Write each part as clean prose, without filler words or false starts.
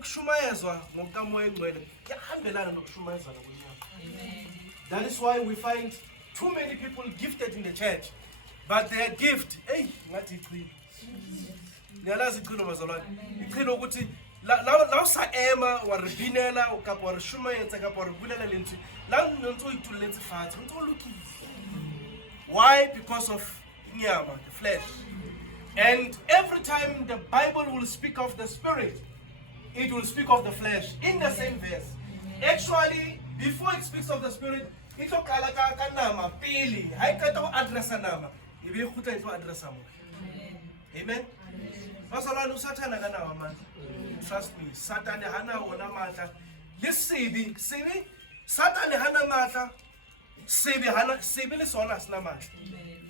ukushumayezwa ngomkamoya engcwele kuyahambelana nokushumayezwa nokunyama. That is why we find too many people gifted in the church, but their gift, hey, ngathi iqhilo. Ngiyalazi iqhilo bazalwane. Iqhilo ukuthi la usa ema wa rebinela o kapa wa reshumayetsa kapa wa rebulela lentswe. La ntse o ituletse fatshe, ntse o lokile. Why? Because of nyama, the flesh. And every time the Bible will speak of the spirit, it will speak of the flesh in the same verse. Actually, before it speaks of the spirit, it will kala ka nama pili. Hai ka to address nama. Ibe khuta ito address mo. Amen. Basalwana usathana kana man. Trust me, Satan hana wona matla. Lesibi, sibi, Satan hana matla. Sibi le sona sina matla.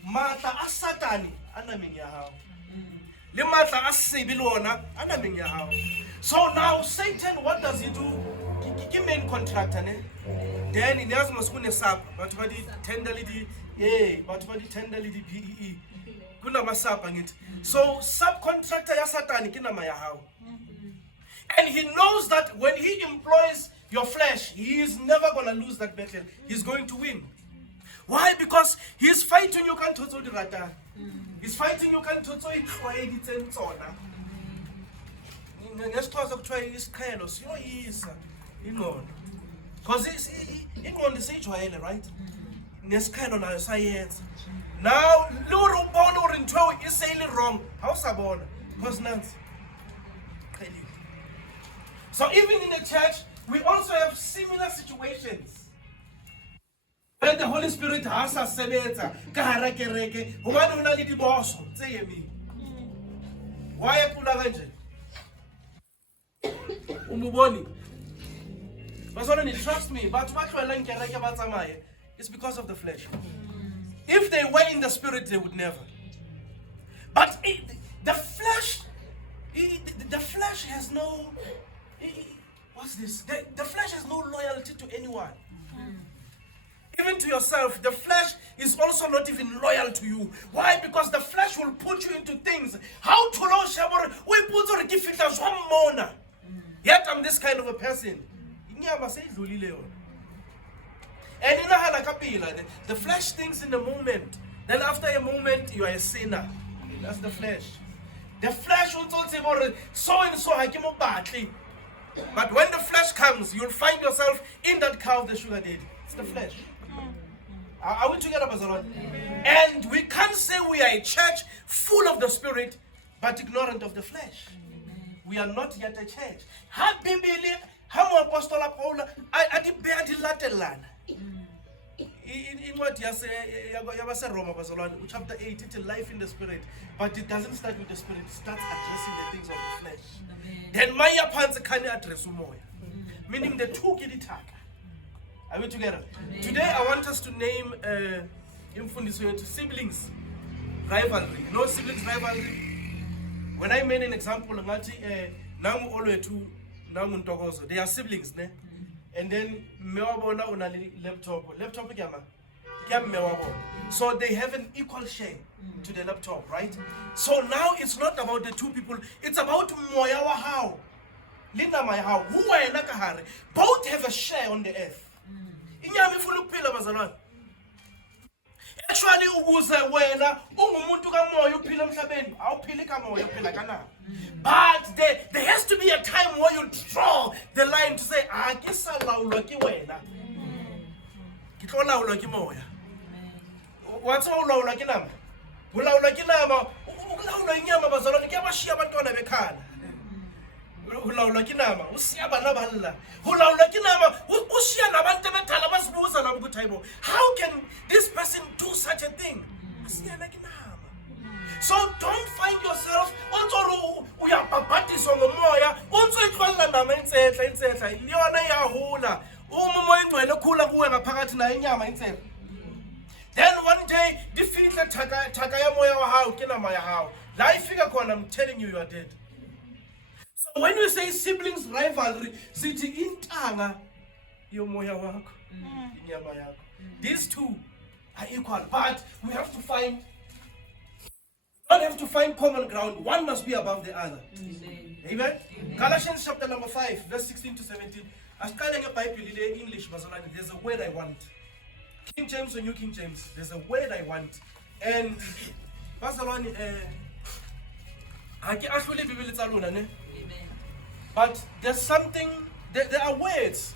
Matla a Satani ana minya hao. Le matla a sibi le wona ana minya hao. So now Satan, what does he do? Ke main contractor ne. Then in yazi mosukune sap, batho ba di tenderly di batho ba di tenderly di PEE. Kuna masapa ngithi. So subcontractor ya Satan ke nama ya hao. And he knows that when he employs your flesh, he is never going to lose that battle. He's going to win. Why? Because he's fighting you can't total the rata. He's fighting you can't total it for editing sona. Let's cause of try is careless. You know, because in on the stage right? Nes kind of science. Now, Luru Bono in tow is saying wrong. How's about? Because Nancy. So even in the church, we also have similar situations. When the Holy Spirit has a senator, kahara kereke, umane unali di boso, say me. Why akula kanje? Umuboni. Basona trust me, but what we learn kereke batsamaye, it's because of the flesh. If they were in the spirit, they would never. But the flesh has no. What's this? The flesh has no loyalty to anyone. Even to yourself. The flesh is also not even loyal to you. Why? Because the flesh will put you into things. How to know Shabor? We put on give it as one mona. Yet I'm this kind of a person. And in the flesh thinks in a moment. Then after a moment, you are a sinner. That's the flesh. The flesh will say, so and so, I came up badly. But when the flesh comes, you'll find yourself in that cow the sugar did. It's the flesh. Are we together, Bazalon? And we can't say we are a church full of the spirit, but ignorant of the flesh. We are not yet a church. How apostle Paul in what Yabasa Roma Bazalon, chapter 8, it's a life in the spirit. But it doesn't start with the spirit, it starts addressing the things of the flesh. Then Maya Panza can address umoya. Meaning the two kiditaka. Are we together? Today I want us to name to siblings rivalry. You know siblings rivalry? When I made an example, Namu Oloetu, Namu Ntogozo, they are siblings, ne? And then Mewabona on a laptop gamma. So they have an equal share to the laptop, right? So now it's not about the two people, it's about Moyawa how. Linda Mayaha, who are Nakahari. Both have a share on the earth. Actually, but there has to be a time where you draw the line to say, I guess I'll look what's all like in Ulaulakinama, Ulaulanyama was already Yamashia Batona Bekan. Ulaulakinama, Usiaba Nabala, Ulaulakinama, Usiana Bantametalabas Musa good table. How can this person do such a thing? So don't find yourself on we are papatis on the moya, also it's one and Liona Yahula, Umo Kula who and a Pagatina in Yama. Then one day, defeat the Takaya Moya how, Kinamaya how. Life figure con, I'm telling you, you are dead. So when you say siblings rivalry, sitting in Tanga, you Moya work, these two are equal, but we have to find don't have to find common ground. One must be above the other. Amen. Amen. Galatians chapter number 5, verse 16 to 17. As calling a Bible in English, there's a word I want. King James or New King James, there's a word I want. And Bazalwane, Amen. but there's something, there are words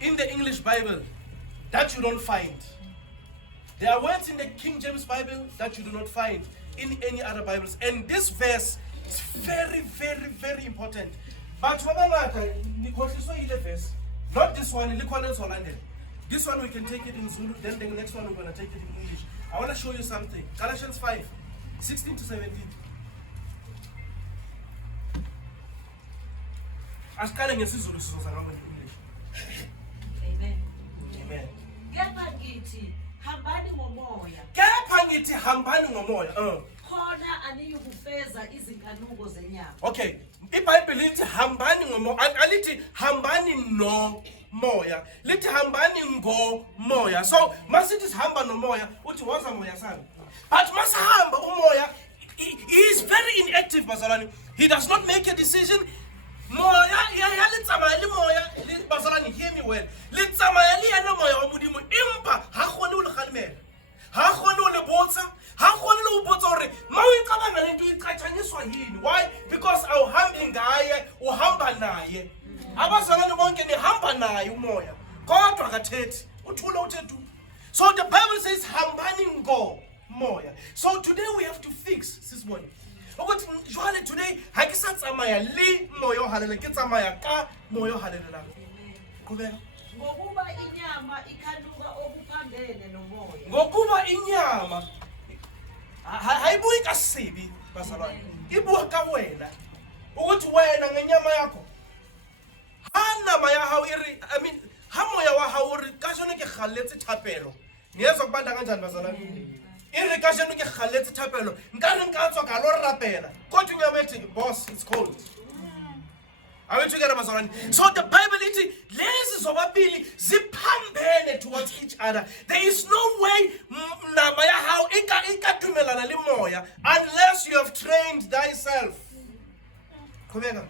in the English Bible that you don't find. There are words in the King James Bible that you do not find in any other Bibles. And this verse is very, very, very important. But verse, not this one, this one we can take it in Zulu, then the next one we're going to take it in English. I want to show you something. Galatians 5, 16 to 17. Asiqale ngesizulu sizoza ngawo ngeEnglish. Amen. Amen. Kepha ngithi hambani ngomoya. Kepha ngithi hambani ngomoya. Khona aniyukufeza izinkanuko zenyama. Okay. IBhayibheli lithi hambani ngomoya. Alithi hambani nomoya. Lithi hambani ngomoya. So, masithi sihamba nomoya, uthi waza moya sami. But masahamba umoya, he is very inactive, bazalwane. He does not make a decision. Moya ya litsamaya le moya bazalwane, hear me well. Litsamaya le yana moya wa modimo empa ha khone o le khalemela. Ha khone o le botsa, ha khone le o botsa hore ma o icabanga lento iqathaniswa yini. Why? Because awuhambi ngaye, uhamba naye. Abazalwane bonke nihamba naye umoya. Kodwa akathethi, uthula uthethu. So the Bible says hambani ngomoya. So today we have to fix this morning. Usually today, ha ke sa tsamaya le moyo halela ke tsamaya ka moyo halela. Qhubeka. Ngokuba inyama ikhanuka okuphambene nomoya. Ngokuba inyama hayibuyi kasibi bazalwane. Ibuya ka wena. Ukuthi wena ngenyama yakho. Hanama ya hao iri, ha moya wa hao ri ka jone ke khaletse thapelo. Ngiyezwa kubanda kanjani bazalwane? Iri ka jone ke khaletse thapelo. Nkare nka tswa ka lo rapela. Kodwa unyama ethi boss, it's cold. Are we together, bazalwane? So the Bible ithi lezi zobabili ziphambene towards each other. There is no way nama ya hao ikadumelana le moya unless you have trained thyself. Qhubeka.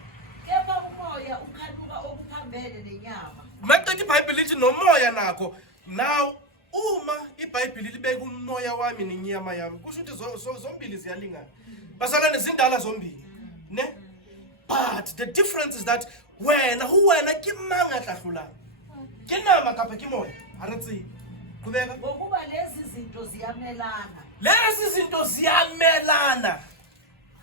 Kepha umoya ukhanuka okuphambene nenyama. Maqedwe iBhayibheli lithi nomoya nakho. Now uma iBhayibheli libeka umoya wami nenyama yami, kusho ukuthi zombili ziyalingana. Bazalwane zindala zombili. Ne? But the difference is that wena ke manga tlahlula. Ke nama kapa ke moya. Ha re tsebe. Qhubeka. Ngokuba lezi zinto ziyamelana. Lezi zinto ziyamelana.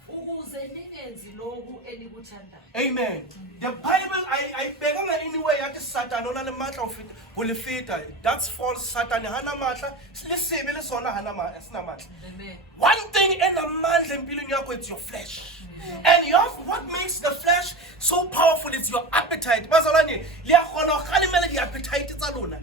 Ukuze ningenzi lokhu enikuthandayo. Amen. The Bible, I bega nga anyway yaki Satan ona le matla go le feta. That's false. Satan hana matla, le sebe le sona hana matla. Amen. One thing in the mandla empilweni yakho, it's your flesh. And what makes the flesh so powerful is your appetite. Bazalwane, le ya khona go khalemela di appetite tsa lona.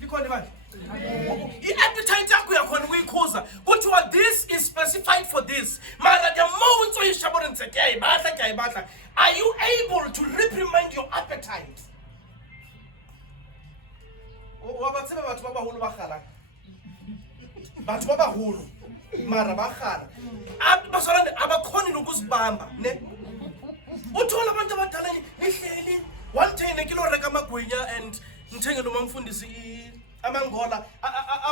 Likhona manje? I-appetite yakho yakhona ukuyikhuza. Kuthiwa this is specified for this. Mara the moment you shaborense ke ayibadla. Are you able to reprimand your appetite? Wabatseba batho ba baholo ba khala. Batho ba baholo mara ba khala. Bazalwane abakhoni nokuzibamba, ne? Uthola abantu abadala nihleli one day nekilo reka amagwinya and ngithenge lo mfundisi amangola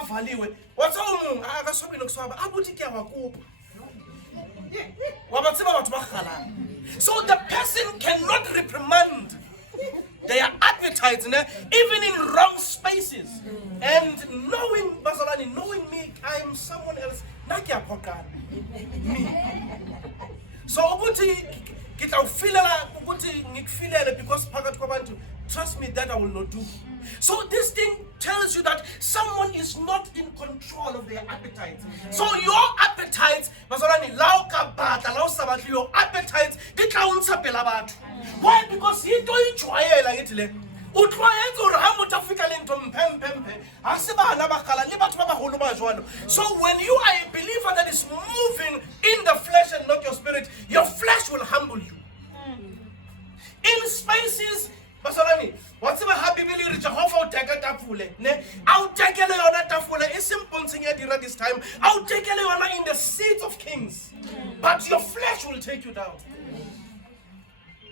avaliwe. Wathi umuntu akasobi nokuswaba abuthi ke wakupha. Wabatseba batho ba khala. So the person cannot reprimand their appetites, even in wrong spaces. And knowing me, I am someone else. Me. So ukuthi ngitawufilela ukuthi ngikufilele because phakathi kwabantu, trust me that I will not do. So this thing tells you that someone is not in control of their appetites. So your appetites, bazalwane la ukabata la usabatli, your appetites di tla untsapela batho. Why? Because into ijwayela ngithi le utlwaetse hore ha motho afika le ntho mphempempe ha se bana ba khala le batho ba baholo ba jwalo. So when you are a believer that is moving in the flesh and not your spirit, your flesh will humble you. In spaces Basalani, what's the happy Billy Jehovah take a tafule? I'll take a leona tafule. It's simple thing at this time. I'll take a leona in the seat of kings. But your flesh will take you down.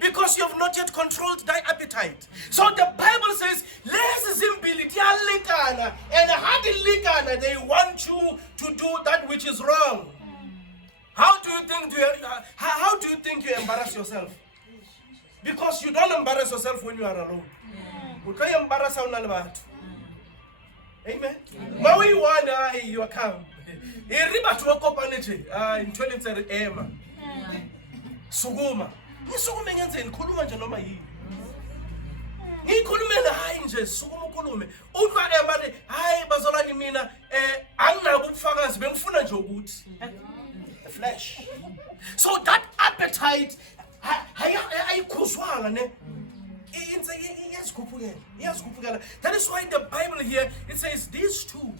Because you have not yet controlled thy appetite. So the Bible says, "Less zimbili likana and hadi likana." They want you to do that which is wrong. How do you think you embarrass yourself? Because you don't embarrass yourself when you are alone. You can't embarrass yourself. Amen. But we want you come. In 20 Emma. Suguma. Ngisukuma ngenzeni khuluma nje noma yini. Ngikhulume hayi nje sukuma ukhulume. Uthwa emane hayi bazalwane mina anginabo ubufakazi bengifuna nje ukuthi the flesh. So that appetite ayikhuzwala ne. Iyazikhuphukela. That is why the Bible here it says these two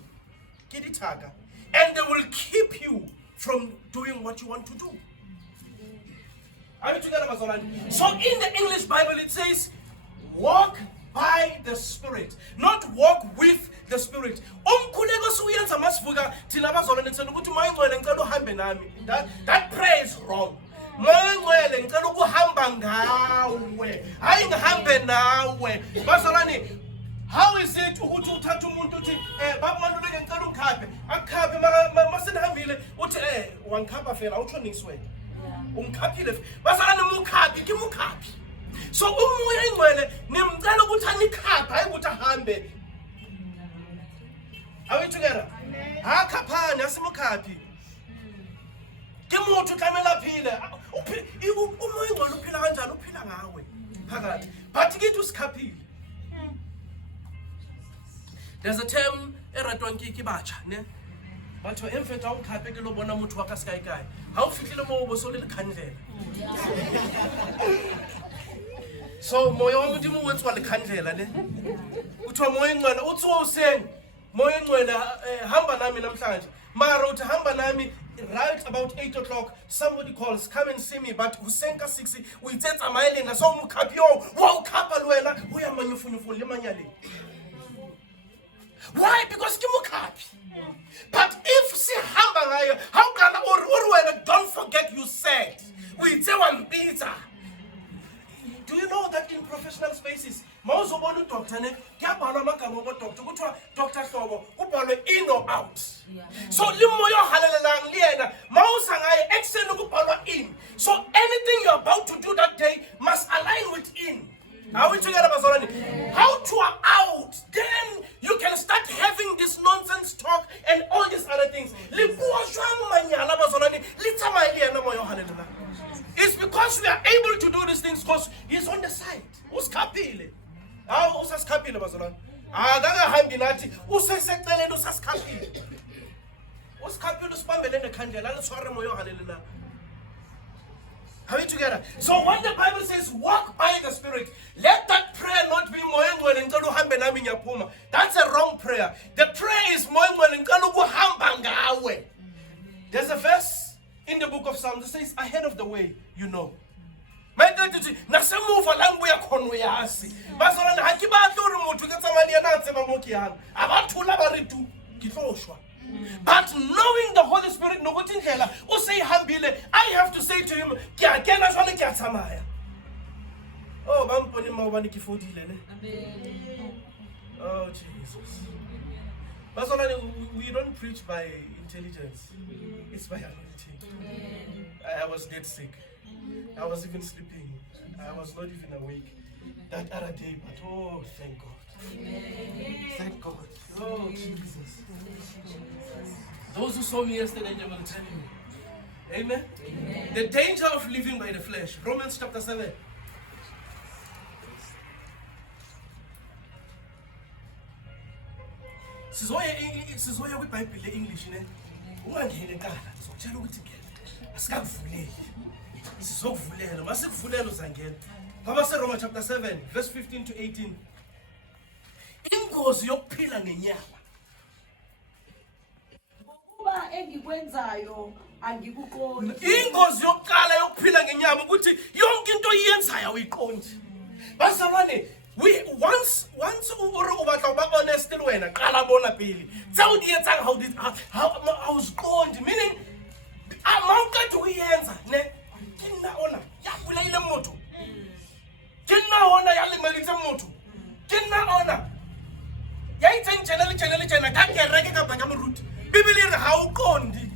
kiditaka and they will keep you from doing what you want to do. Are we together, Bazalani? So in the English Bible it says, walk by the Spirit, not walk with the Spirit. That prayer is wrong. Bazalani, how is it ukuthi uthatha umuntu uthi baba manuleke ngicela ungikhape akhape masendihambile uthi wangikhapa phela awutsho niswe ungikhaphile bazalwane mukhapi kimukhapi so umoya ingcwele nimcela ukuthi anikhaphe hayi ukuthi ahambe. Are we together? Ha khaphani asimukhapi kimuntu tlamela phile umoya ingcwele uphila kanjani uphila ngawe phakathi but kithi usikhaphile. There's a term eratwang ke bacha ne batho emfeta o khaphe ke lo bona motho wa ka sky kae ha o fihlile mo bo so le khandlela so moya wa modimo o tswa le khandlela ne uthwa moya ngcwele o tso o seng moya ngcwele hamba nami namhlanje mara uthi hamba nami right about 8 o'clock somebody calls come and see me but usenka 6 uyitsetsa maelena so umkhaphi yo wa ukhapha lwela uyamanyofunyufuni le manyale. Why? Because kimukhapi. But if si hamba ngayo, how can or don't forget you said we say one pizza. Do you know that in professional spaces, mawuzobona udoctor ne kuyabhalwa amagama obodoctor kuthiwa Dr. Hlobo ubhalwe in or out. So limoyo halalelang liyena mawusa ngayo ekseni kubhalwa in. So anything you're about to do that day must align with in. Are we together, Bazalwane? How to out? Then you can start having this nonsense talk and all these other things. It's because we are able to do these things because he's on the side. Uskapile. How usaskapile, Bazalwane? Hambi nathi useseceleni usaskapile. Uskapile uspambele nekhandlela lesware moyo haleluya. Are we together? So when the Bible says walk by the Spirit, let that prayer not be moengwele ngicela uhambe nami ngiyaphuma. That's a wrong prayer. The prayer is moengwele ngicela ukuhamba ngawe. There's a verse in the book of Psalms that says ahead of the way you know. Mayithi nasemuva la ngibuya khona uyazi. Bazalwane hakibahle uri muthu ke tsamani yana tsema mokiyana. Abathula baritu ngihloshwa. But knowing the Holy Spirit nokuthi indlela useyihambile, I have to say to him kiyakena jwale kiyatsamaya. Oh bamponi mawubani kifodile ne. Amen. Oh Jesus. Bazalwane, we don't preach by intelligence. It's by anointing. I was dead sick. I was even sleeping. I was not even awake that other day, but oh thank God. Thank God. Oh Jesus. Those who saw me yesterday, they will tell you. Amen? Amen. The danger of living by the flesh. Romans chapter 7. Sizoya kwiBhayibhile English ne. Ungangeni enkala. Sizokutshela ukuthi ngeke. Asikavuleli. Sizokuvulela. Masikuvulela uzangena. Baba se Romans chapter 7 verse 15 to 18. Ingozi yokuphila ngenyama. Ukuba engikwenzayo angikuqondi. Ingozi yokuqala yokuphila ngenyama ukuthi yonke into oyenzayo uyiqondi. Bazalwane, once o batla ho ba honest le wena qala bona pele tsao di etsang how scorned, meaning amount to yenza ne ke nna ona ya bulaile motho, ke nna ona ya lemeditse motho, ke nna ona ya itseng tjena ka kereke kapa ka moruti. Bibele re ha o qondi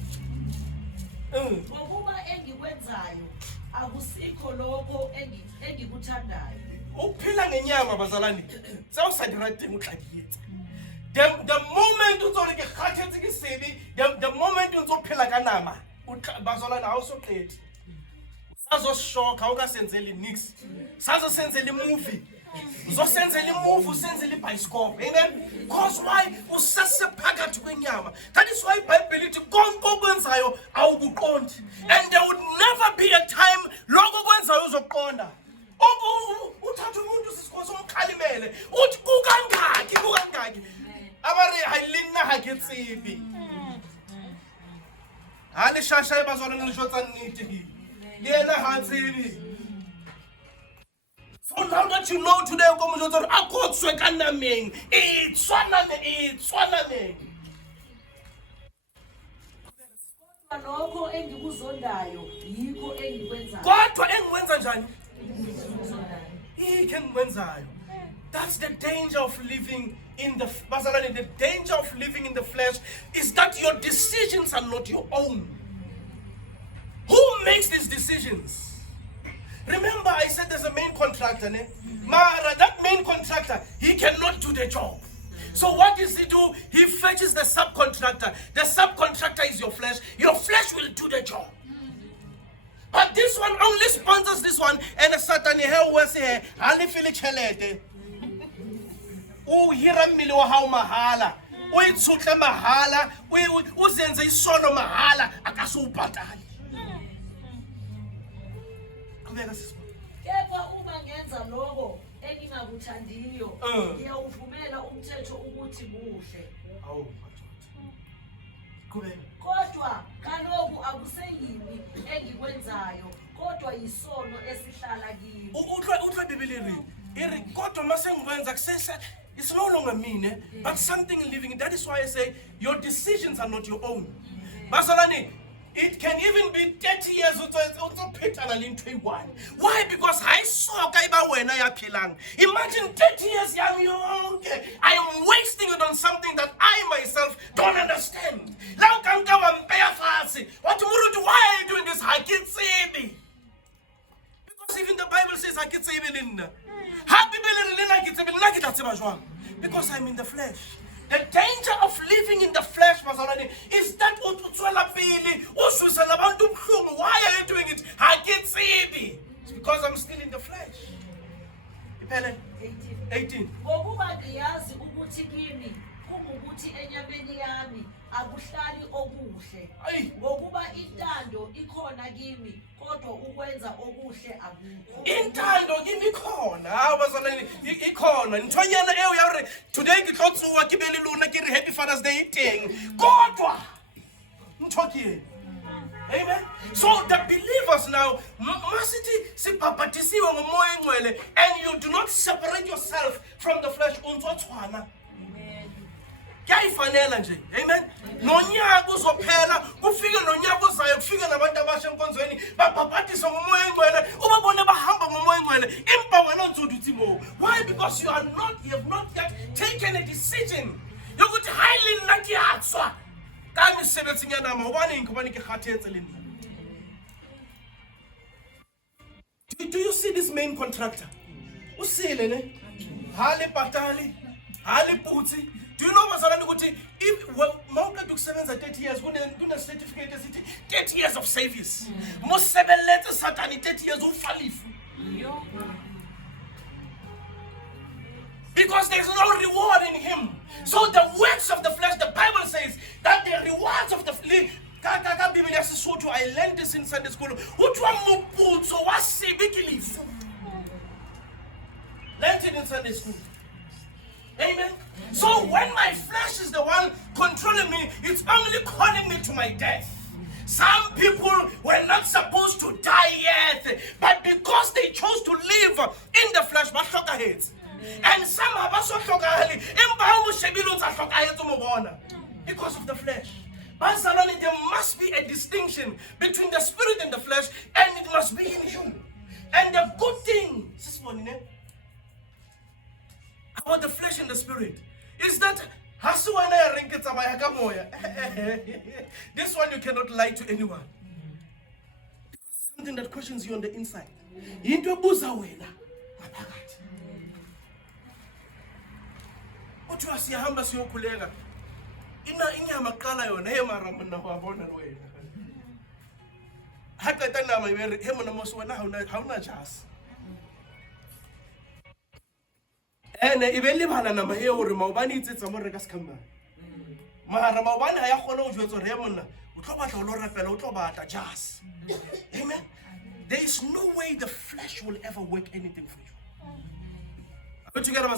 ngokuba engikwenzayo akusikho lokho engikuthandayo. Uphila ngenyama bazalwane tsao sa dira teng o tla di etsa. The moment o tsore ke khathetse ke sebi, the moment o ntso phela ka nama bazalwane ha o so qete. Sazo shock ha o ka senzele nix, sazo senzele movie, uzosenzele movie, usenzele bioscope. Amen. Because why? Usase phakathi kwenyama. That is why Bible ithi konke okwenzayo awukuqondi, and there would never be a time lokho kwenzayo uzoqonda. Uthatha umuntu sisikhoso umkhalimele uthi kukangaki abare hayilina ha ke tsibi ha le shasha ba zona le shotsa nnete yena ha tsibi. So now that you know today ko mo jotsa a kotswe ka nameng e tswanane lokho engikuzondayo yikho engikwenzayo. kodwa engikwenza njani ikengikwenzayo. That's the danger of living in the danger of living in the flesh is that your decisions are not your own. Who makes these decisions? Remember I said there's a main contractor, ne? Mara, that main contractor, he cannot do the job. So what does he do? He fetches the subcontractor. The subcontractor is your flesh. Your flesh will do the job. But this one only sponsors this one, and the Satan here was here, and feel chelete. Oh, hira mili wa hao mahala. O itsutle mahala, o zenze isono mahala, akasu upatali. Kepha uma ngenza lokho engingakuthandiyo, ngiyawuvumela umthetho ukuthi muhle. Awu, kubeka. Kodwa kaloku akuseyimi engikwenzayo, kodwa yisono esihlala kimi. Uthwa Bibele iri kodwa mase ngikwenza kusesa, it's no longer me, but something living. That is why I say your decisions are not your own. Bazalwane, it can even be 30 years unto Peter in 21. Why? Because I saw kaiba wena ya philang. Imagine 30 years young yonke. I am wasting it on something that I myself don't understand. Lao kanka wa mpeya fasi. What murutu, why are you doing this? Hakitsibi. Because even the Bible says hakitsibi linna. Habibele linna hakitsibi linna kitatsiba jwang. Because I'm in the flesh. The danger of living in the flesh, bazalwane, is that why are you doing it? It's because I'm still in the flesh. 18. Ngokuba ngiyazi ukuthi kimi kungukuthi enyameni yami akuhlali okuhle. Ngokuba intando ikhona kimi, kodwa ukwenza okuhle akukho. Intando kimi khona, bazalwane ikhona. Nthonyana yare today ngitlotswa ke bele lona ke re happy Father's Day teng. Kodwa nthoki. Amen. So the believers now must sipapatisiwe ngomoya engcwele, and you do not separate yourself from the flesh untsothwana. Kuyayifanela nje. Amen. Nonyaka uzophela, kufike nonyaka uzayo, kufike nabantu abasha enkonzweni babhabhatisa ngomoya engcwele, ubabone bahamba ngomoya engcwele, impa wena ntsudi uthi mo. Why? Because you have not yet taken a decision. Yokuthi highly nna ke atswa. Ka mesebetsing ya nama hobane ke kgathetse le nna. Do you see this main contractor? Usile ne? Hale patali, hale putsi. Do you know bazalwane ukuthi if mawuqeda ukusebenza 30 years kune certificate esithi 30 years of service. Musebeletse Satan 30 years ufalifu. Because there's no reward in him. So the works of the flesh, the Bible says that the rewards of the flesh, I learned this in Sunday school. Learned it in Sunday school. Amen. So when my flesh is the one controlling me, it's only calling me to my death. Some people were not supposed to die yet, but because they chose to live in the flesh, And somehow because of the flesh. There must be a distinction between the spirit and the flesh, and it must be in you. And the good thing about the flesh and the spirit is that this one you cannot lie to anyone. Something that questions you on the inside. Uthiwa siyahamba siyokhuleka inyama qala yona mara mna wabona wena haqeta nama ibere mna mosi wena hauna jasi ene ibele bana nama hore maobane itsetsa mo reka sekhamba mara maobane ha ya khona o jwetsa re mna o tlo batla o lo rapela o tlo batla jasi. Amen. There is no way the flesh will ever work anything for you. Together,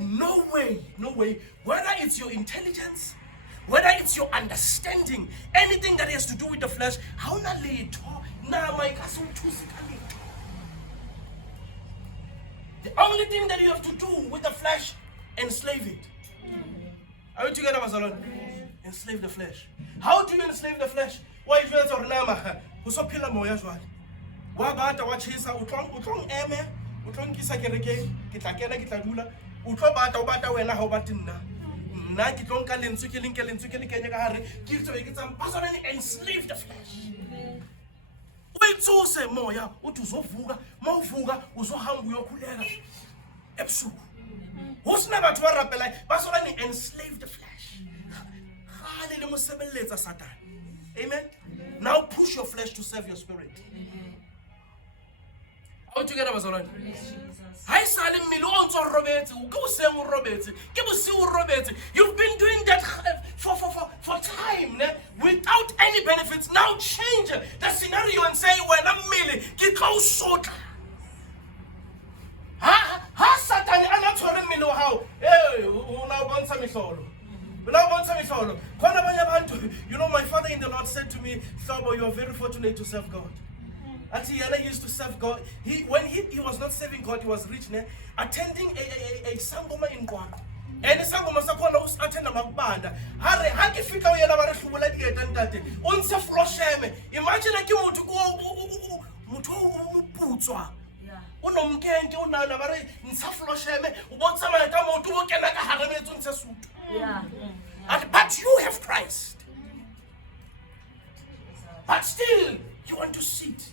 no way, no way. Whether it's your intelligence, whether it's your understanding, anything that has to do with the flesh, how na late? The only thing that you have to do with the flesh, enslave it. Are we together, Mazalon? Enslave the flesh. How do you enslave the flesh? Why is it or nama? Usopila moyazwa. Wabata wachisa utong eme. Utlongisa kereke kitla kena kitla dula utlo bata o bata wena ha o bate nna ke tlonka lentswe ke kenya ka hare ke tsoe ke tsampasana enslave the flesh. Uyitsuse moya uthi uzovuka mawuvuka uzohamba uyokhuleka ebusuku usina batho ba rapela basona ni enslave the flesh. Khale le mosebeletsa Satan. Amen. Now push your flesh to serve your spirit. How together was alone? Hi Salim Milon or Robert, go sing Robert, give us Robert. You've been doing that for time without any benefits. Now change the scenario and say when I'm milling, get close short. Ha Satan anatory me know how. Hey, now want some solo. You know, my father in the Lord said to me, Thabo, you are very fortunate to serve God. Atiana used to serve God. When he was not serving God, he was rich, attending a sangoma in God. And the sangoma sakona was attend a magbanda. Haki fika yena bare hlubula dietandate. Unse flosheme. Imagine like you to go mutu putswa. Unomkenge unana bare nsaflosheme. Ubotsa maka motu ukena ka harametso ntse sutu. Yeah. But you have Christ. But still you want to sit.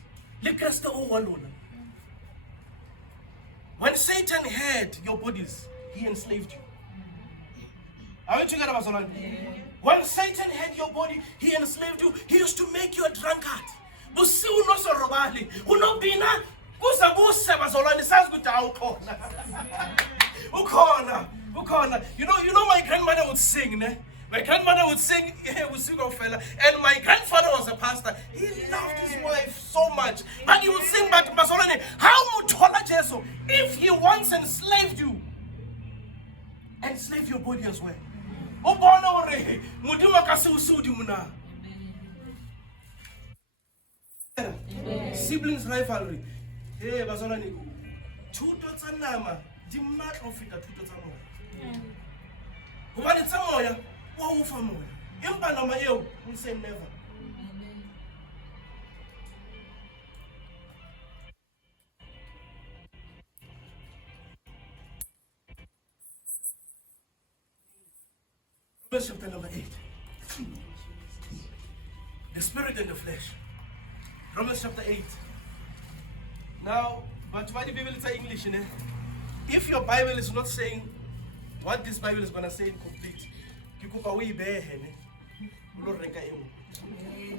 When Satan had your bodies, he enslaved you. Are we together, Masolani? When Satan had your body, he enslaved you. He used to make you a drunkard. You know my grandmother would sing, ne? My grandmother would sing, and my grandfather was a pastor. He loved his wife so much. But he would sing, but how mutola Jesu, if he once enslaved you, enslave your body as well. Siblings rivalry. Hey, Bazolani. Tuto tsanama, di matlo fita tuto tsamoya. Hobane tsamoya wa ufa moya. Empa nama eo, we say never. Romans chapter number 8. The spirit and the flesh. Romans chapter 8. Now, but why the Bible say English, ne? If your Bible is not saying what this Bible is gonna say in complete, kikupa we be hene. Ulo reka emu.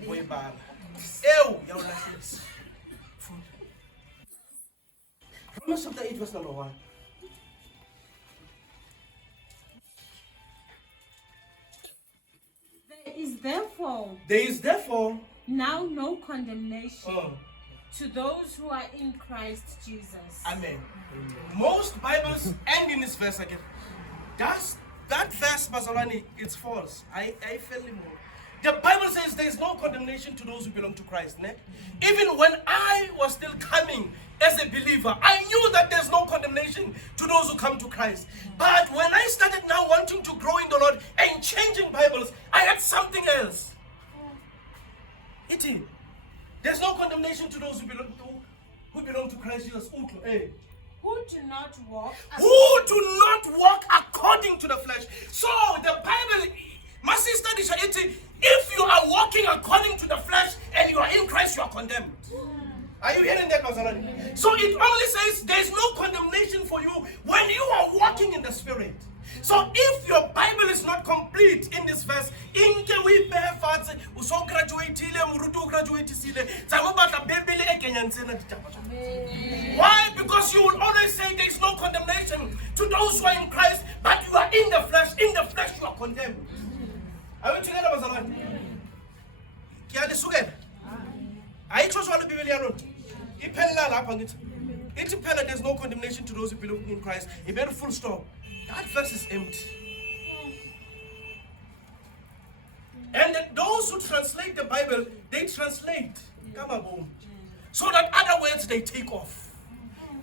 We ba. Ew, ya ulashes. Romans chapter 8 verse number 1. There is therefore now no condemnation to those who are in Christ Jesus. Amen. Most Bibles end in this verse again. That verse, Bazolani, it's false. I fell in more. The Bible says there is no condemnation to those who belong to Christ. Ne? Even when I was still coming as a believer, I knew that there's no condemnation to those who come to Christ. But when I started now wanting to grow in the Lord and changing Bibles, I had something else. There's no condemnation to those who belong to Christ Jesus. Who do not walk according to the flesh. So the Bible, my sister, if you are walking according to the flesh and you are in Christ, you are condemned. Are you hearing that, Mazalani? So it only says there's no condemnation for you when you are walking in the Spirit. So if your Bible is not complete in this verse, why? Because you will always say there is no condemnation to those who are in Christ, but you are in the flesh. In the flesh, you are condemned. Are we together, Mazalani? I chose one to be there's no condemnation to those who belong in Christ. A very full stop. That verse is empty. And those who translate the Bible, they translate so that other words they take off.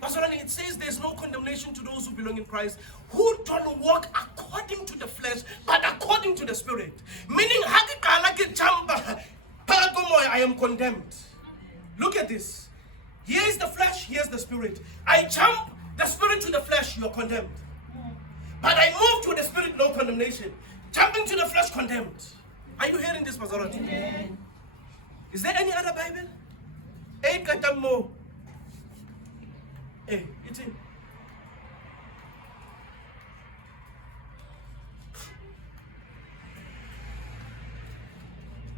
It says there's no condemnation to those who belong in Christ, who don't walk according to the flesh, but according to the Spirit. Meaning, I am condemned. Look at this. Here is the flesh, here's the Spirit. I jump the Spirit to the flesh, you are condemned. But I move to the Spirit, no condemnation. Jumping to the flesh, condemned. Are you hearing this, Mazarati? Is there any other Bible? It's in.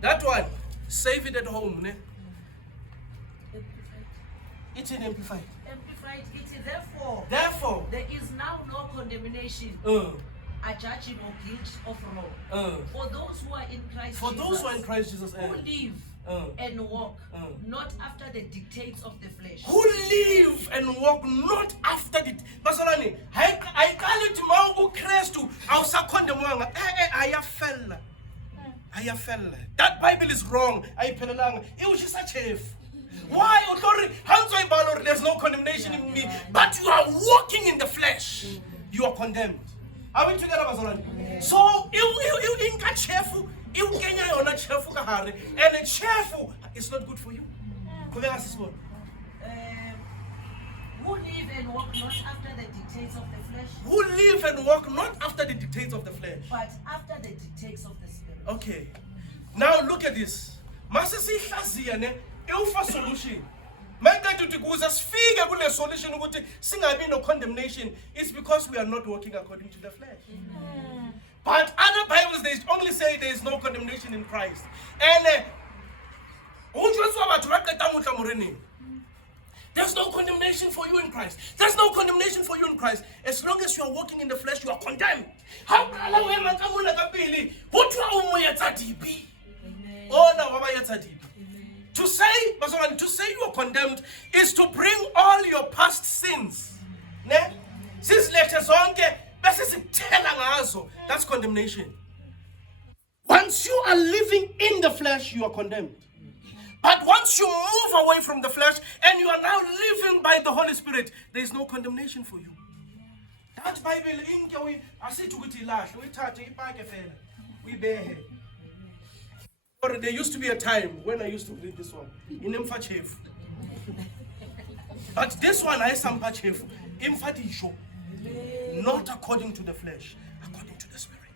That one, save it at home. Ne? It's in Amplified. Amplified, it is Therefore, there is now no condemnation, a judging or guilt of wrong. For those who are in Christ Jesus, who live and walk not after the dictates of the flesh. Who live and walk not after the Basalani. I call it Mau Christu. I was a condemned. I fell. That Bible is wrong. I pelang. It was just a chief. Why, authority? There's no condemnation in me, but you are walking in the flesh. You are condemned. Are we together, Basalani? So you inka cheerful. You Kenya are not cheerful, and a cheerful is not good for you. Who live and walk not after the dictates of the flesh. Who live and walk not after the dictates of the flesh, but after the dictates of the Spirit. Okay. Now look at this. Masasi Haziane, Ilfa solution. My God, to go as figure with a solution would sing I mean no condemnation. It's because we are not walking according to the flesh. But other Bibles they only say there is no condemnation in Christ. And there's no condemnation for you in Christ. There's no condemnation for you in Christ. As long as you are walking in the flesh, you are condemned. How to say you are condemned is to bring all your past sins. That's condemnation. Once you are living in the flesh, you are condemned. But once you move away from the flesh and you are now living by the Holy Spirit, there is no condemnation for you. That Bible, there used to be a time when I used to read this one in Mfachefu. But this one I am Mfachefu. Mfatisho. Not according to the flesh, according to the Spirit.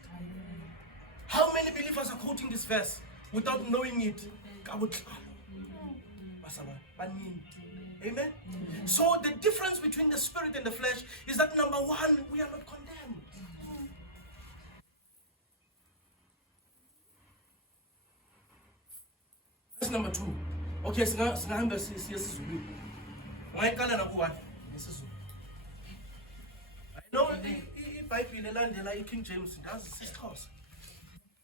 How many believers are quoting this verse without knowing it? Amen? So the difference between the Spirit and the flesh is that number one, we are not condemned. That's number two. Okay, singahamba siyasizulu. Ngayikala nakuwa yesizulu. I know iBhayibheli elandela King James ndazi sisixhosa.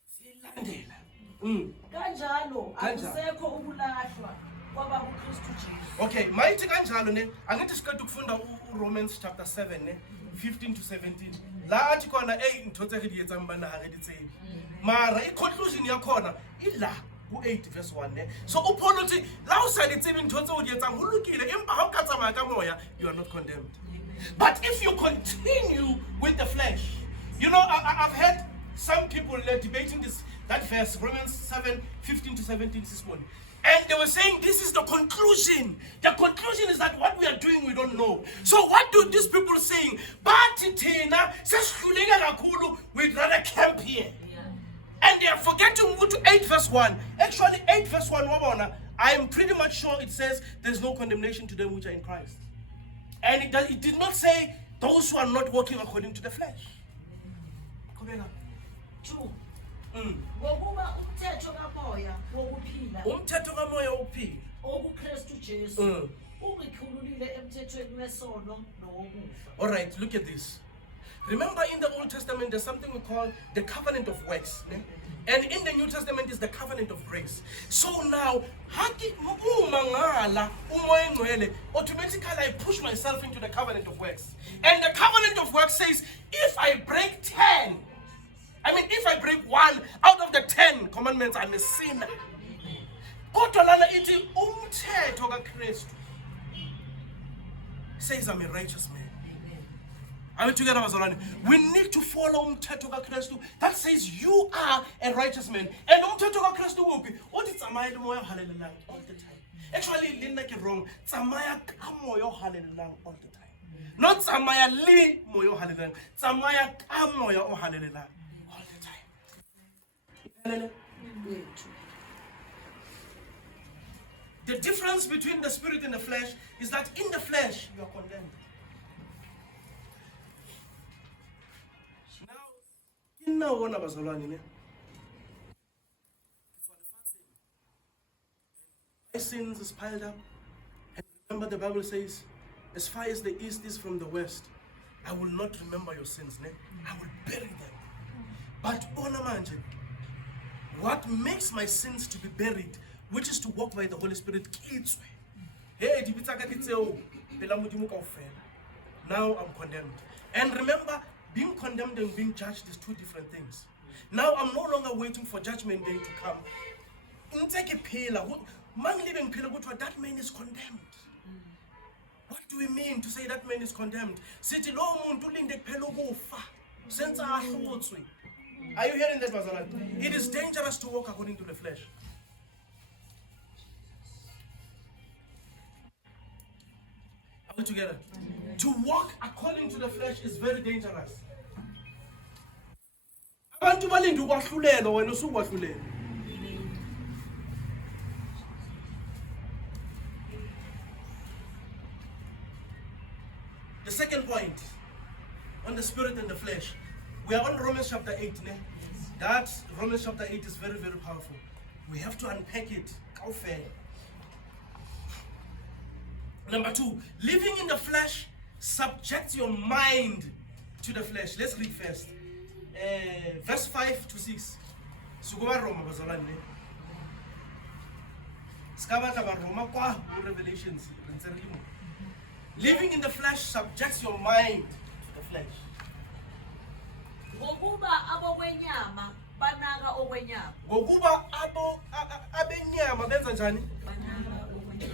Silandela. Kanjalo akusekho ukulahlwa kwaba kuKristu Jesu. Okay, mayithi kanjalo ne angithi siqeda ukufunda uRomans chapter 7 ne 15 to 17. La athi khona ntotse ke di etsa mbana ha re di tsebe. Mara I conclusion yakhona ila 8 verse 1 ne. So Paul uthi la o sa di tsebeng ntho o di etsang ho lokile empa ha o ka tsamaya ka moya you are not condemned. But if you continue with the flesh, you know, I've heard some people debating that verse, Romans 7:15 to 17 this morning. And they were saying this is the conclusion. The conclusion is that what we are doing, we don't know. So what do these people saying? We'd rather camp here. And they are forgetting to go to 8 verse 1. Actually, 8 verse 1, I am pretty much sure it says there's no condemnation to them which are in Christ. And it did not say those who are not walking according to the flesh. Two. Ngokuba umthetho kamoya wokuphila Umthetho kamoya wokuphila okuKristu Jesu ungikhululile emthethweni wesono nowokufa. All right, look at this. Remember in the Old Testament there's something we call the covenant of works. Ne? And in the New Testament is the covenant of grace. So now, automatically I push myself into the covenant of works. And the covenant of works says, if I break 10, if I break 1 out of the 10 commandments, I'm a sinner. Kodwa lana ithi umthetho kaKristu says I'm a righteous man. Are we together, Bazalwane? We need to follow umthetho kaKristu that says you are a righteous man. And umthetho kaKristu uphi? Uthi tsamaya le moya haleluya all the time. Actually, lena ke wrong. Tsamaya ka moya haleluya all the time. Not tsamaya le moya haleluya. Tsamaya ka moya o haleluya all the time. The difference between the spirit and the flesh is that in the flesh you are condemned. Now, one of us alone, my sins is piled up. And remember, the Bible says, as far as the east is from the west, I will not remember your sins. Ne? I will bury them. But what makes my sins to be buried, which is to walk by the Holy Spirit, now I'm condemned. And remember, being condemned and being judged is two different things. Now I'm no longer waiting for judgment day to come. That man is condemned. What do we mean to say that man is condemned? Are you hearing that, Bazalwane? It is dangerous to walk according to the flesh. Are we together? To walk according to the flesh is very dangerous. The second point on the spirit and the flesh. We are on Romans chapter 8. Ne? That Romans chapter 8 is very, very powerful. We have to unpack it. Number 2, living in the flesh subjects your mind to the flesh. Let's read first. Verse 5 to 6. Revelations. Living in the flesh subjects your mind to the flesh.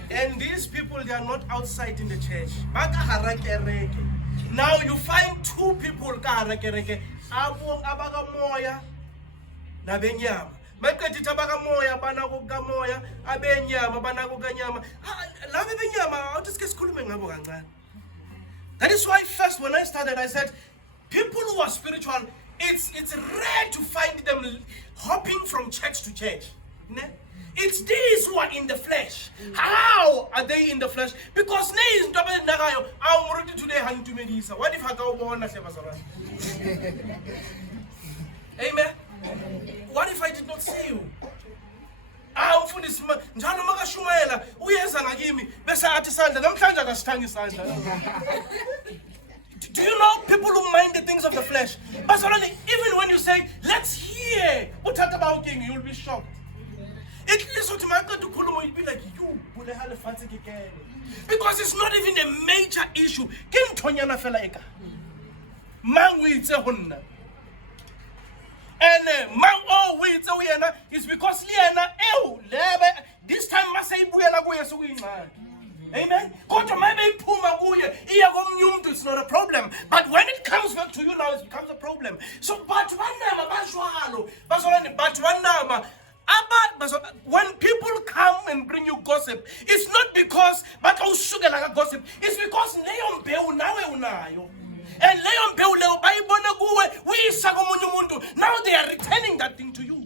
And these people, they are not outside in the church. Now you find two people That is why first when I started I said people who are spiritual, it's rare to find them hopping from church to church. It's these who are in the flesh. How are they in the flesh? Because what if I go on? Amen. What if I did not see you? Do you know people who mind the things of the flesh? But even when you say, let's hear what about king, you'll be shocked. It is what you'll be like, because it's not even a major issue. And it's because this time amen. It's not a problem. But when it comes back to you now, it becomes a problem. So, but when people come and bring you gossip, it's not because but sugar like a gossip. It's because and now they are returning that thing to you.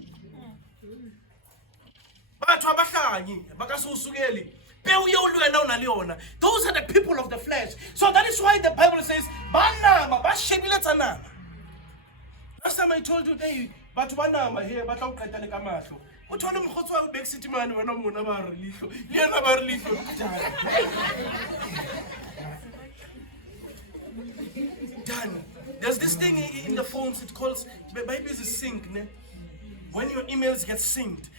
Those are the people of the flesh. So that is why the Bible says, last time I told you, but banama here, but I'll cut the what one of big city man when I'm done. There's this thing in the phones, it calls maybe it's a sync. When your emails get synced,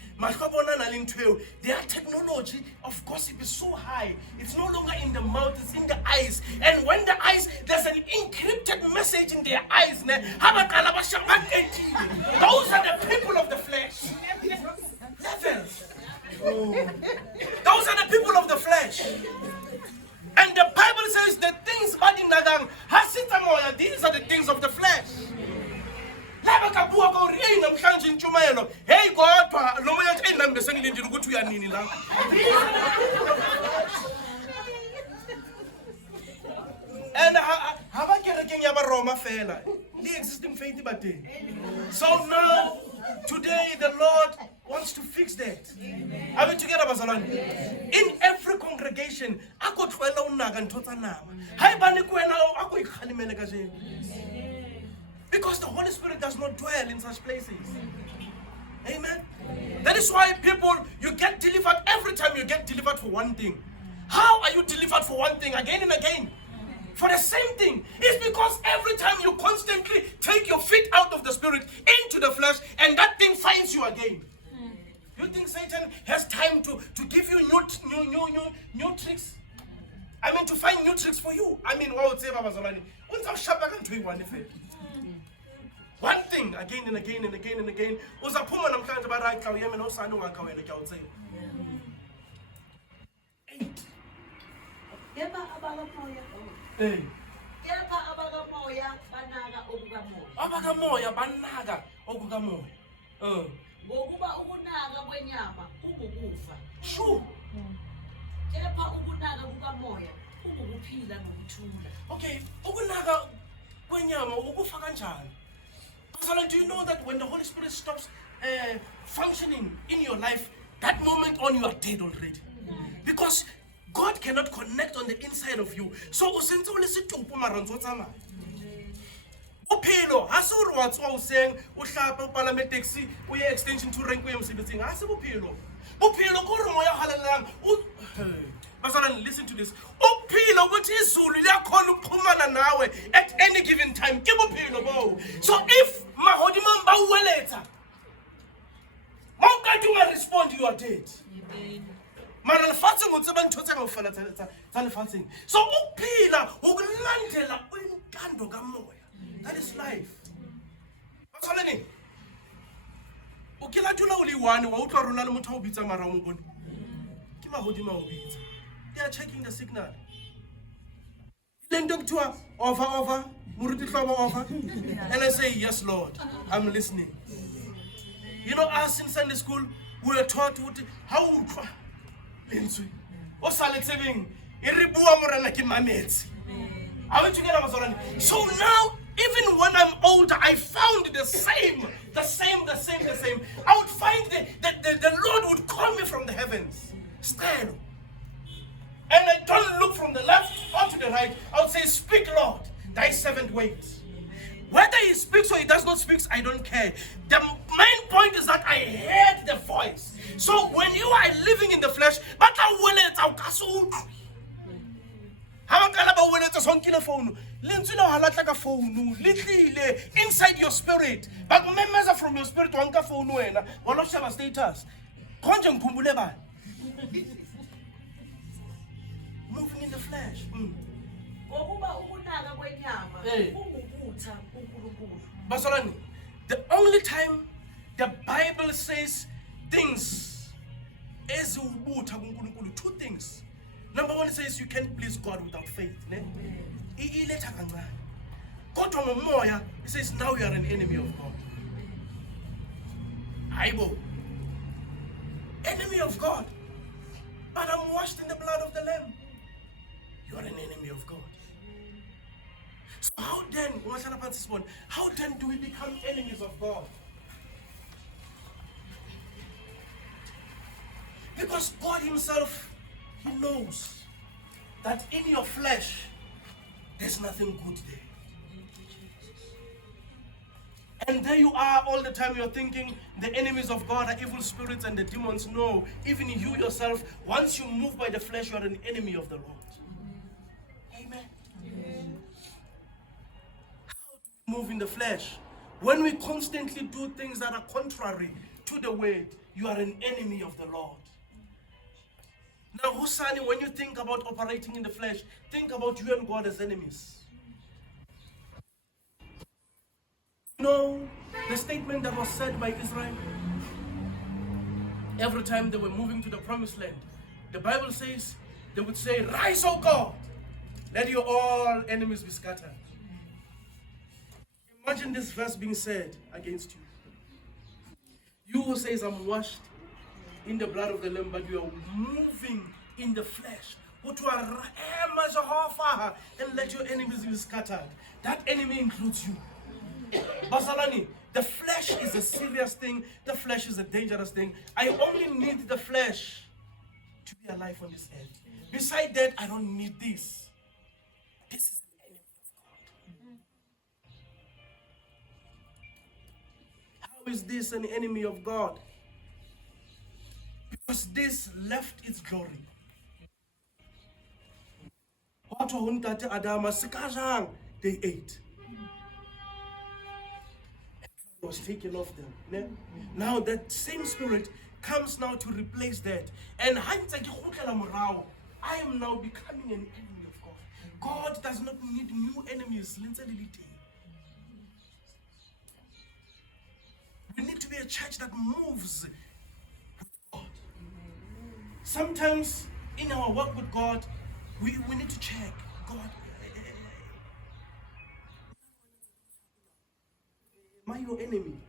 their technology of gossip is so high. It's no longer in the mouth, it's in the eyes. And when the eyes, there's an encrypted message in their eyes. Those are the people of the flesh. Those are the people of the flesh. And the Bible says the things these are the things of the flesh. Hey, and the existing faith. So now, today, the Lord wants to fix that. Are we together, Bazalani? In every congregation, because the Holy Spirit does not dwell in such places. Amen. That is why people, you get delivered every time you get delivered for one thing. How are you delivered for one thing again and again? For the same thing. It's because every time you constantly take your feet out of the spirit into the flesh, and that thing finds you again. You think Satan has time to give you new tricks? I mean, to find new tricks for you. I mean, what would say Babazolani? One thing again and again and again and again. Hey. Abakamoya banaga okukamoya. Ngokuba ukunaka kwenyama kubukufa. Sure. Kepha ukunaka kukamoya kubukuphila nokuthula. Okay, ukunaka kwenyama ukufa kanjani? Pastor, do you know that when the Holy Spirit stops functioning in your life, that moment on you are dead already? Because God cannot connect on the inside of you. So since you listen to Pumaranzotama. Upilo, Hasur what's all saying, Ushapa Parliament taxi, we extension to rank Williams everything. Upilo. Upilo, Goromoya Halalam. Masalan, listen to this. Upilo, what is Zulia Konu Pumana now at any given time? Give Upilo. So if Mahodiman Baweleta, how can you respond? You are dead. So upila ukulandela intando kamoya. That is life. Basaleni. Ukilatula uliwani wa utwa rona lo motho o bitsa mara mo bone. Ke mahodima o bitsa. They are checking the signal. Then doctor over muruti hlobo over. And I say, yes Lord, I'm listening. You know, us in Sunday school, we were taught how to are we together? So now, even when I'm older, I found the same. I would find the Lord would call me from the heavens. Stand. And I don't look from the left or to the right. I would say, speak, Lord, thy servant waits. Whether he speaks or he does not speak, I don't care. The main point is that I heard the voice. So when you are living in the flesh, but inside your spirit, but remember from your spirit status. Moving in the flesh. Basalani, The only time the Bible says things as two things. Number one, it says you can't please God without faith. It says now you are an enemy of God. Aibo. Enemy of God. But I'm washed in the blood of the Lamb. You are an enemy of God. So how then do we become enemies of God? Because God himself, he knows that in your flesh, there's nothing good there. And there you are all the time, you're thinking the enemies of God are evil spirits and the demons. No, even you yourself, once you move by the flesh, you are an enemy of the Lord. Amen. How do we move in the flesh? When we constantly do things that are contrary to the word, you are an enemy of the Lord. Now, Husani, when you think about operating in the flesh, think about you and God as enemies. You know the statement that was said by Israel every time they were moving to the promised land? The Bible says they would say, "Rise, O God, let your all enemies be scattered." Imagine this verse being said against you. You who says, "I'm washed in the blood of the Lamb," but you are moving in the flesh. And let your enemies be scattered. That enemy includes you. Basalani, the flesh is a serious thing. The flesh is a dangerous thing. I only need the flesh to be alive on this earth. Beside that, I don't need this. This is the enemy of God. How is this an enemy of God? Because this left its glory. They ate. It was taken off them. Now that same spirit comes now to replace that. And I am now becoming an enemy of God. God does not need new enemies. We need to be a church that moves with God. Sometimes in our work with God, we need to check God. Am I your enemy?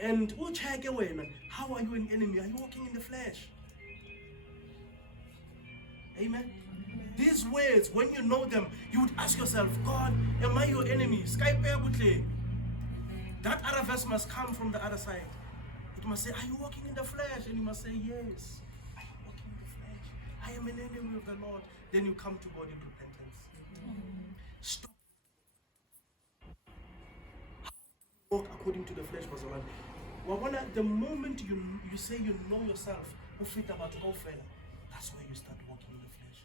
And we'll check away. How are you an enemy? Are you walking in the flesh? Amen. These words, when you know them, you would ask yourself, God, am I your enemy? That other verse must come from the other side. It must say, are you walking in the flesh? And you must say, yes, I am walking in the flesh. I am an enemy of the Lord. Then you come to God in repentance. Stop. Walk according to the flesh, Bazalan. The moment you say you know yourself, that's where you start walking in the flesh.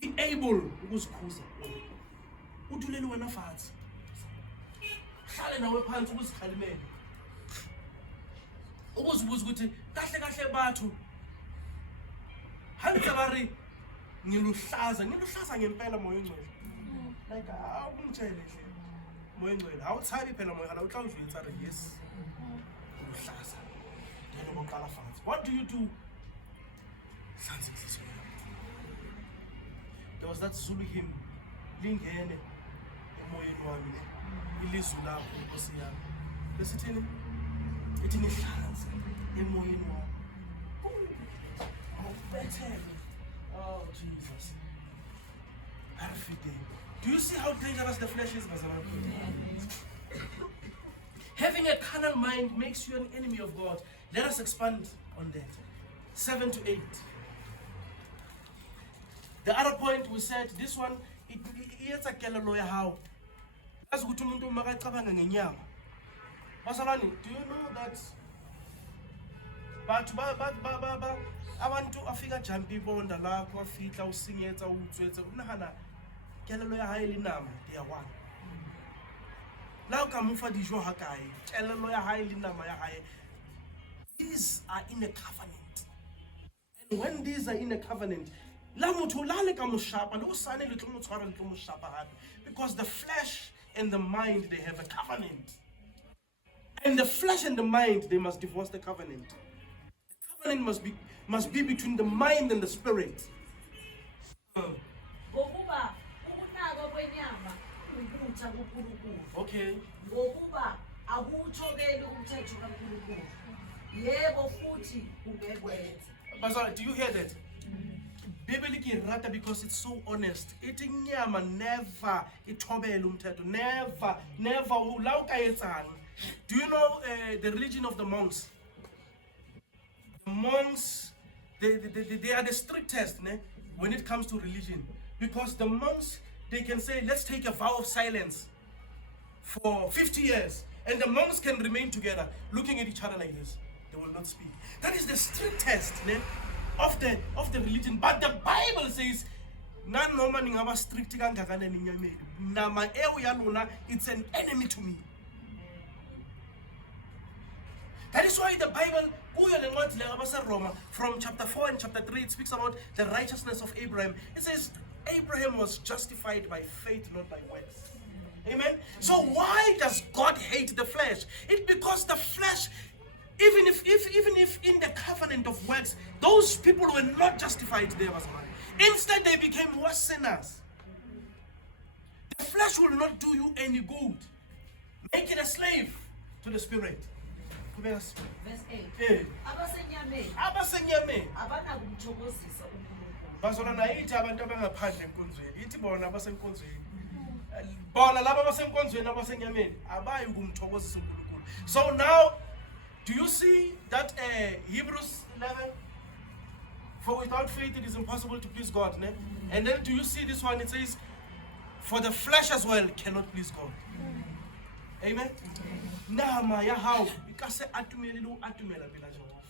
Be able ukuzikhuza uthulele wena phansi hlale nawe phansi ukuzikhalimela ukuzibuza ukuthi kahle kahle bathu hansi bari ngiluhlaza ngempela moya engcwele like awungitshele hle moya engcwele awuthabi phela moya la utla uvitsa re yes uluhlaza then uqala phansi. What do you do? There was that Zulu hymn, Lingene, emoyeni wami, ilizwi lakho Nkosi yami. Lesithini? Ithi nihlanze emoyeni wami. Oh Jesus. Perfect day. Do you see how dangerous the flesh is, Bazalwane? Having a carnal mind makes you an enemy of God. Let us expand on that. 7 to 8. The other point we said, this one, it's a kelelo ya how. As ukuthi umuntu makacabanga ngenyama. Basalani, do you know that batho abantu afika jampi bonda lapho afihla usingetsa utswetse unahana kelelo ya hae le nama they are one. La ka mo fa dijo ha kae kelelo ya hae le nama ya hae, these are in a covenant. And when these are in a covenant, la motho la le ka mo shapa le o sane le tlo mo tshwara le tlo mo shapa hape, because the flesh and the mind, they have a covenant. And the flesh and the mind, they must divorce the covenant. The covenant must be between the mind and the spirit. Okay. But sorry, do you hear that? Biblically rather, because it's so honest. Eating nyama never itobele umthetho. Never ulawukayetsana. Do you know the religion of the monks? The monks, they are the strictest when it comes to religion, because the monks, they can say, let's take a vow of silence for 50 years, and the monks can remain together looking at each other like this. They will not speak. That is the strictest of the religion. But the Bible says nanoma ningaba strict kangakanani nyameni, nama ewe ya lona, it's an enemy to me. That is why the Bible, from chapter 4 and chapter 3, it speaks about the righteousness of Abraham. It says Abraham was justified by faith, not by works. Amen. So why does God hate the flesh? It's because the flesh, even if in the covenant of works, those people were not justified there was one. Instead, they became worse sinners. The flesh will not do you any good. Make it a slave to the spirit. Verse 8. Abasenyame. Bazona nayithi abantu abangaphandle enkonzweni. Ithi bona abasenkonzweni. Bona laba abasenkonzweni abasenyameni abayi ukumthokozisa uNkulunkulu. So now, do you see that Hebrews 11? For without faith it is impossible to please God. And then do you see this one? It says, for the flesh as well cannot please God. Amen. Nama ya how because atumele lo atumela pela Jehova.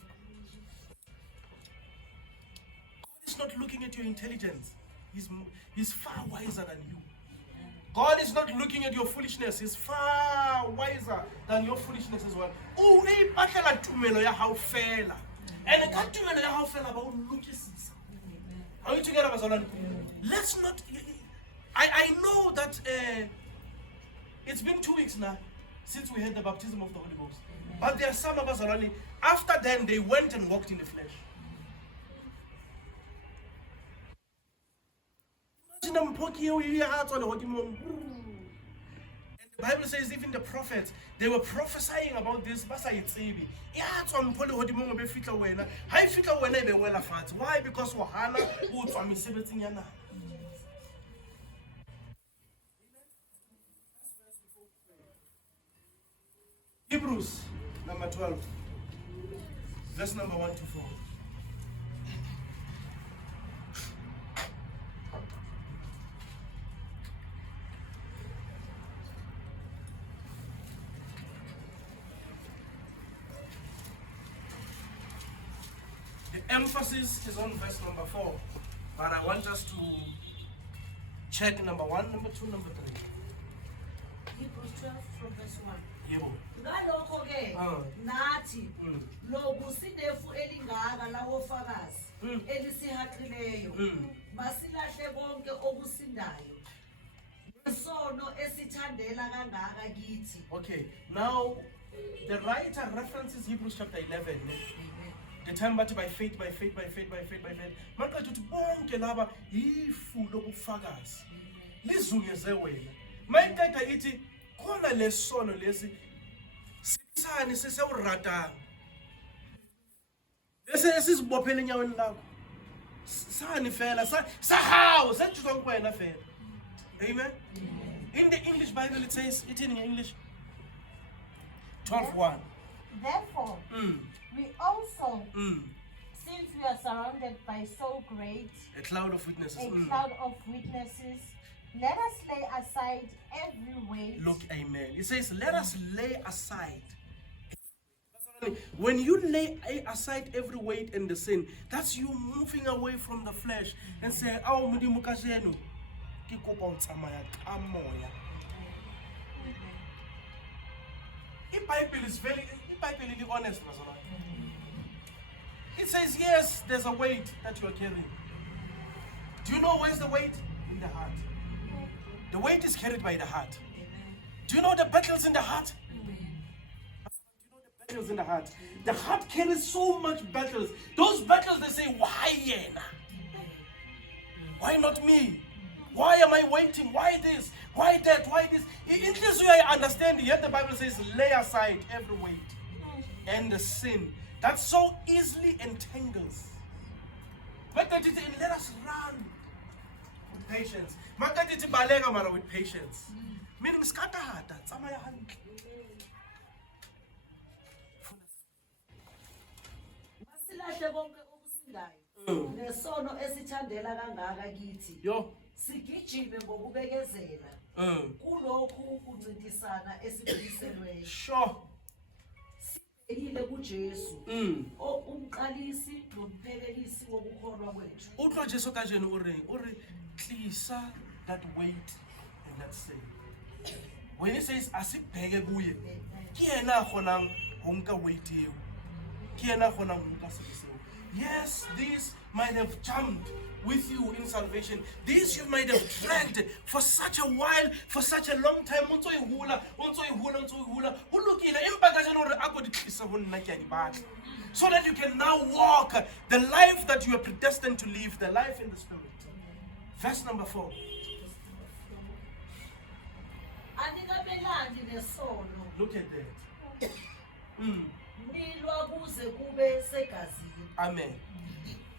God is not looking at your intelligence. He's far wiser than you. God is not looking at your foolishness. He's far wiser than your foolishness as well. Oh, hey, patela tumelo ya how fela. And ka tumelo ya how fela ba ulukisisa. Are you together, bazalwane? Let's not. I know that it's been 2 weeks now since we had the baptism of the Holy Ghost. But there are some of us already, after then they went and walked in the flesh. And the Bible says even the prophets, they were prophesying about this. Why? Because Hebrews number 12, verse number 1 to 4. The emphasis is on verse number 4, but I want us to check number 1, number 2, number 3. Hebrews 12 from verse 1. Yebo. Ngalokho ke nathi lokusinefu elingaka lawofakazi elisihaqileyo masilahle konke okusindayo nesono esithandela kangaka kithi. Okay, now the writer references Hebrews chapter 11. The time but by faith. Maqedwe uthi bonke laba yifu lobufakazi lizungeze wena. Mayiqeda ithi khona lesono lesi sisani sesewuratanga lesi esizibophele enyaweni lakho sani fela sahawu senjuzwa kuwena fela. Amen. In the English Bible it says it in English 12:1. Therefore we also since we are surrounded by so great a cloud of witnesses, let us lay aside every weight. Look, amen. It says, let us lay aside. When you lay aside every weight and the sin, that's you moving away from the flesh and say, "Oh, Modimo kajeno, ke kopa ho tsamaya ka moya." iBhayibheli is very honest, Bazalwane. It says, yes, there's a weight that you are carrying. Do you know where's the weight? In the heart. The weight is carried by the heart. Do you know the battles in the heart? In the heart. The heart carries so much battles. Those battles, they say, why Yena? Why not me? Why am I waiting? Why this? Why that? Why this? In this way I understand. Yet the Bible says, lay aside every weight and the sin that so easily entangles. But that is in, let us run with patience. Makati balega mara with patience. Meaning skatahata, tsamaya hantle. Masilahle konke okusindayo. Nesono esithandela kangaka kithi. Yo. Sigijime ngokubekezela. Kulokhu kuncintisana esibuyiselweyo. Sure. Sibhekile kuJesu. Umqalisi nomphelelisi wokukholwa kwethu. Utlo Jesu kajeno uri tlisa that weight and that sin. When he says asibheke kuye, ke yena khonang ho nka weight eo. Ke yena khonang ho nka se seo. Yes, these might have jumped with you in salvation. These you might have dragged for such a while, for such a long time. So that you can now walk the life that you are predestined to live, the life in the Spirit. Verse number 4. Anikabelani nesono. Look at that. Nilwa kuze kube segazini. Amen.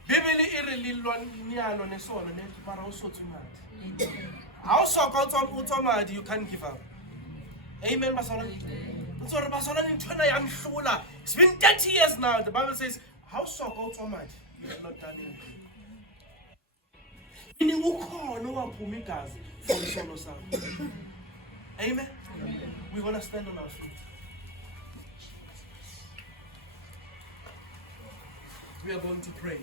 Bibeli irililwanyano nesono nekipara usotumati. You can't give up. Amen, Basalani. It's been 30 years now. The Bible says, how so go to mad? You have not done anything. Amen. We're gonna stand on our feet. We are going to pray.